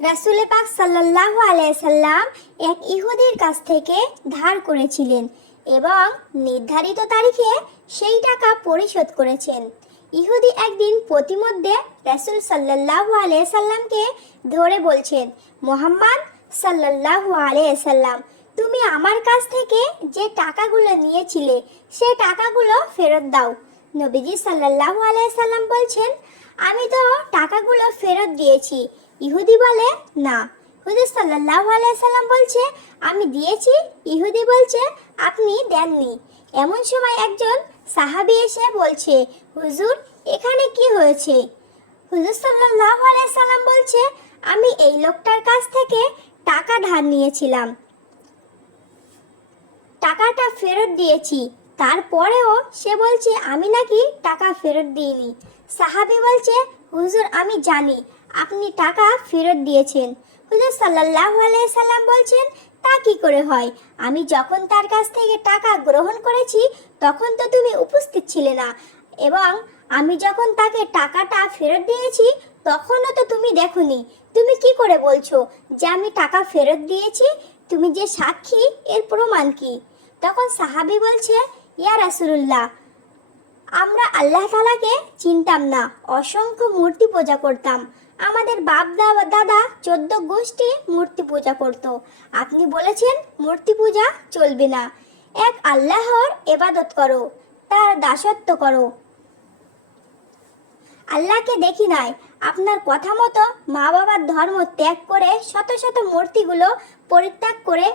রাসূল পাক সাল্লাল্লাহু আলাইহি সাল্লাম এক ইহুদির কাছ থেকে ধার করেছিলেন এবং নির্ধারিত তারিখে সেই টাকা পরিশোধ করেছেন। ইহুদি একদিন প্রতিমধ্যে রাসূল সাল্লাল্লাহু আলাইহি সাল্লামকে ধরে বলছেন, মুহাম্মদ সাল্লাল্লাহু আলাইহি সাল্লাম, তুমি আমার কাছ থেকে যে টাকাগুলো নিয়েছিলে সেই টাকাগুলো ফেরত দাও। নবীজি সাল্লাল্লাহু আলাইহি সাল্লাম বলছেন, আমি তো টাকাগুলো ফেরত দিয়েছি। ইহুদি বলে, না। হুজুর সাল্লাল্লাহু আলাইহি সাল্লাম বলছে, আমি দিয়েছি। ইহুদি বলছে, আপনি দেননি। এমন সময় একজন সাহাবী এসে বলছে, হুজুর, এখানে কি হয়েছে? হুজুর সাল্লাল্লাহু আলাইহি সাল্লাম বলছে, আমি এই লোকটার কাছ থেকে টাকা ধার নিয়েছিলাম, টাকাটা ফেরত দিয়েছি, তারপরেও সে বলছে আমি নাকি টাকা ফেরত দিইনি। সাহাবী বলছে, হুজুর, আমি জানি আপনি টাকা ফেরত দিয়েছেন। হুজুর সাল্লাল্লাহু আলাইহি সাল্লাম বলছেন, তা কি করে হয়? আমি যখন তার কাছ থেকে টাকা গ্রহণ করেছি তখন তো তুমি উপস্থিত ছিলে না, এবং আমি যখন তাকে টাকাটা ফেরত দিয়েছি তখনও তো তুমি দেখোনি। তুমি কি করে বলছো যে আমি টাকা ফেরত দিয়েছি? তুমি যে সাক্ষী, এর প্রমাণ কি? তখন সাহাবী বলছে, ইয়া রাসূলুল্লাহ, আমরা আল্লাহ তাআলাকে চিনতাম না, অসংখ্য মূর্তি পূজা করতাম। আমাদের বাপ দাদা 14 গোষ্ঠী মূর্তি পূজা করত। আপনি বলেছেন মূর্তি পূজা চলবে না, এক আল্লাহর ইবাদত করো, তার দাসত্ব করো। আল্লাহকে দেখি নাই। আপনার কথা মতো মা বাবার ধর্ম ত্যাগ করে শত শত মূর্তিগুলো পরিত্যাগ করে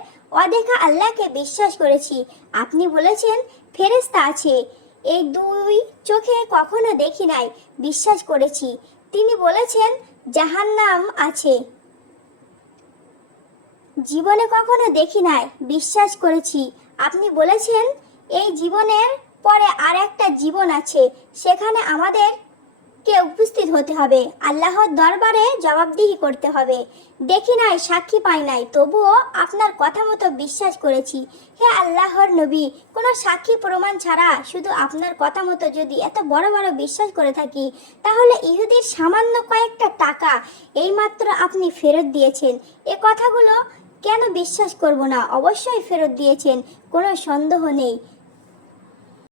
অদেখা আল্লাহকে বিশ্বাস করেছি। আপনি বলেছেন ফেরেশতা আছে, এই দুই চোখে কখনো দেখি নাই, বিশ্বাস করেছি। তিনি বলেছেন জাহান্নাম আছে, জীবনে কখনো দেখি নাই, বিশ্বাস করেছি। আপনি বলেছেন এই জীবনের পরে আর একটা জীবন আছে, সেখানে আমাদের কে উপস্থিত হতে হবে, আল্লাহর দরবারে জবাবদিহি করতে হবে। দেখি নাই, সাক্ষী পাই নাই, তবুও আপনার কথা মতো বিশ্বাস করেছি। হে আল্লাহর নবী, কোনো সাক্ষী প্রমাণ ছাড়া শুধু আপনার কথা মতো যদি এত বড় বড় বিশ্বাস করে থাকি, তাহলে ইহুদির সামান্য কয়েকটা টাকা এইমাত্র আপনি ফেরত দিয়েছেন, এ কথাগুলো কেন বিশ্বাস করব না? অবশ্যই ফেরত দিয়েছেন, কোনো সন্দেহ নেই।